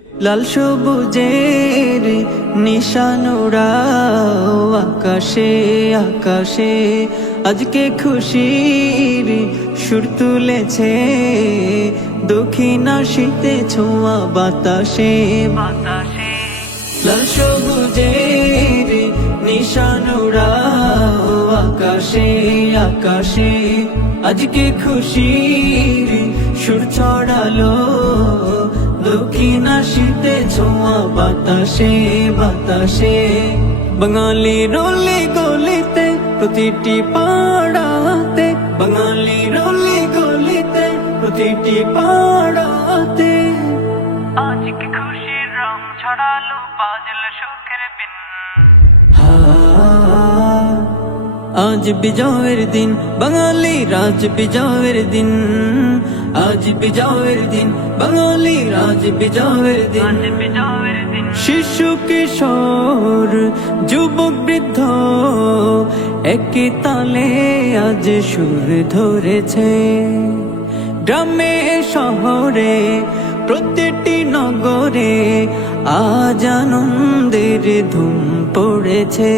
লাল সবুজের নিশান উড়াও আকাশে আকাশে, আজকে খুশির সুর তুলেছে দক্ষিণ আশিতে ছোঁয়া বাতাসে বাতাসে। লাল সবুজের নিশান উড়াও আকাশে আকাশে, আজকে খুশির সুর ছড়ালো দক্ষিণ আশিতে ছোঁয়া বাতাসে বাতাসে। বাঙালির অলি গলিতে প্রতিটি পাড়াতে, বাঙালির অলি গলিতে প্রতিটি পাড়াতে, আজকে খুশির রং ছড়ালো বাজলো সুখের বিন। আজ বিজয়ের দিন বাঙালি রাজ বিজয়ের দিন, আজ বিজয়ের দিন বাঙালি রাজ বিজয়ের দিন। আজ বিজয়ের দিন শিশু কিশোর যুবক বৃদ্ধ একই তালে আজ সুর ধরেছে। গ্রামে শহরে প্রতিটি নগরে আজ আনন্দের ধুম পড়েছে।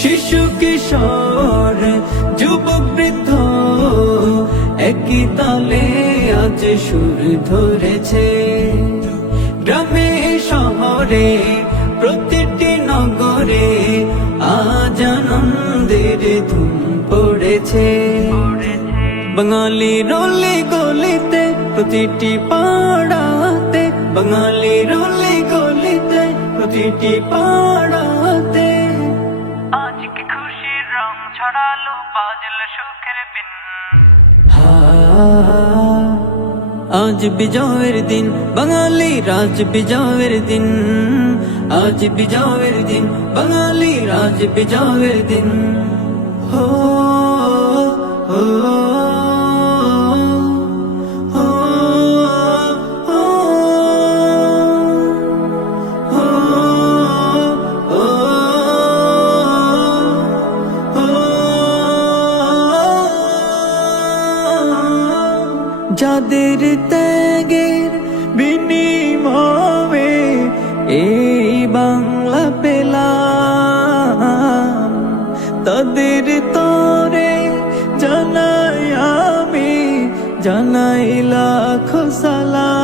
শিশু কিশোর যুবক বৃদ্ধ একই তালে আজ সুর ধরেছে। গ্রামে শহরে প্রতিটি নগরে আজ আনন্দের ধুম পড়েছে। বাঙালির অলি গলিতে প্রতিটি পাড়াতে, বাঙালির অলি গলিতে প্রতিটি পাড়াতে, আজকে খুশির রং ছড়ালো বাজলো সুখের বিন। আজ বিজয়ের দিন বাঙালি রাজ বিজয়ের দিন, আজ বিজয়ের দিন বাঙালি রাজ বিজয়ের দিন। হো হো হো যাদের ত্যাগের বিনিময়ে এই বাংলা পেলাম, তাদের তরে জানাই আমি, জানাই লাখো সালাম।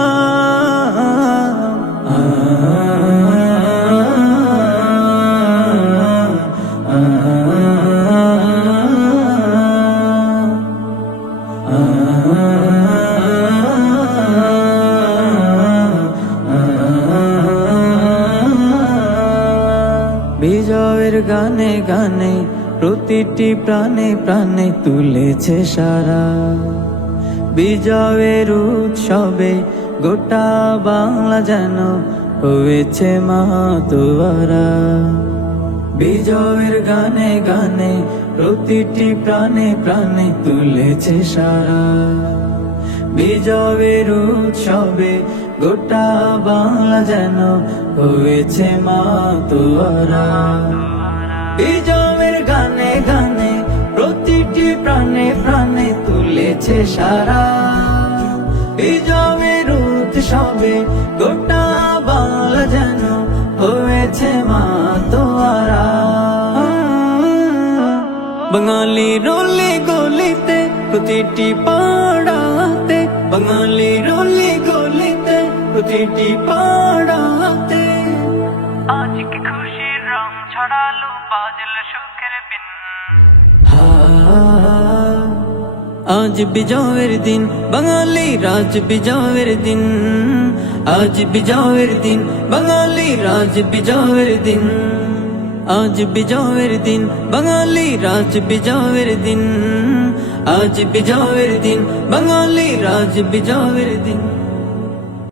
বিজয়ের গানে গানে প্রতিটি প্রাণে প্রাণে তুলেছে সারা, বিজয়ের উৎসবে গোটা বাংলা যেন হয়েছে মাতোয়ারা। বিজয়ের গানে গানে প্রতিটি প্রাণে প্রাণে তুলেছে সারা, বিজয়ের উৎসবে গোটা বাংলা যেন হয়েছে মাতোয়ারা। বিজয়ের গানে গানে প্রতিটি প্রাণে প্রাণে তুলেছে সারা, বিজয়ের উৎসবে গোটা বাংলা যেন হয়েছে মাতোয়ারা। বাঙালির অলি গলিতে প্রতিটি পাড়াতে, বাঙালির অলি গলিতে প্রতিটি পাড়াতে, আজকে খুশির রং ছড়ালো বাজলো সুখের বিন। আজ বিজয়ের দিন বাঙালি রাজ বিজয়ের দিন, আজ বিজয়ের দিন বাঙালি রাজ বিজয়ের দিন, আজ বিজয়ের দিন বাঙালি রাজ বিজয়ের দিন, আজ বিজয়ের দিন বাঙালি রাজ বিজয়ের দিন।